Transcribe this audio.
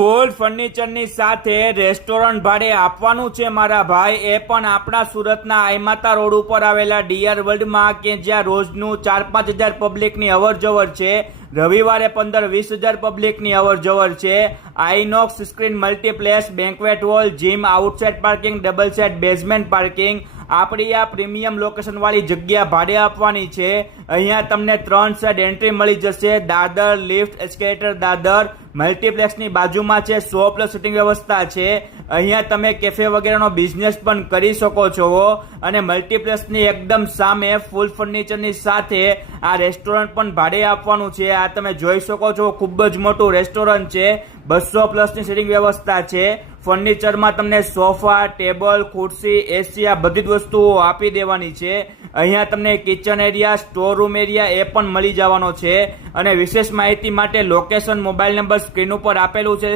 ફૂલ ફર્નિચરની સાથે રેસ્ટોરન્ટ ભાડે આપવાનું છે મારા ભાઈ, એ પણ આપણા સુરતના આઈમાતા રોડ ઉપર આવેલા ડીઆર વર્લ્ડમાં, કે જ્યાં રોજનું 4-5 હજાર પબ્લિકની અવર જવર છે. રવિવારે 15-20 હજાર પબ્લિકની અવર જવર છે. INOX screen multiplex, banquet hall, gym, outside parking, double side basement parking. આપણી આ પ્રીમિયમ લોકેશન વાળી જગ્યા ભાડે આપવાની છે. અહીંયા તમને 3 સાઇડ એન્ટ્રી મળી જશે. દાદર લિફ્ટ એસ્કેલેટર દાદર મલ્ટીપ્લેક્સની બાજુમાં છે. 100+ સિટિંગ વ્યવસ્થા છે. અહીંયા તમે કેફે વગેરેનો બિઝનેસ પણ કરી શકો છો. અને મલ્ટીપ્લેક્સની એકદમ સામે ફૂલ ફર્નિચરની સાથે આ રેસ્ટોરન્ટ પણ ભાડે આપવાનું છે. આ તમે જોઈ શકો છો, ખૂબ જ મોટું રેસ્ટોરન્ટ છે. 200+ ની સિટિંગ વ્યવસ્થા છે. ફર્નિચરમાં તમને સોફા, ટેબલ, ખુરશી, એસી આ બધી જ વસ્તુઓ આપી દેવાની છે. અહીંયા તમને kitchen area, store room area એ પણ મળી જવાનો છે. અને વિશેષ માહિતી માટે લોકેશન, મોબાઈલ નંબર સ્ક્રીન ઉપર આપેલું છે.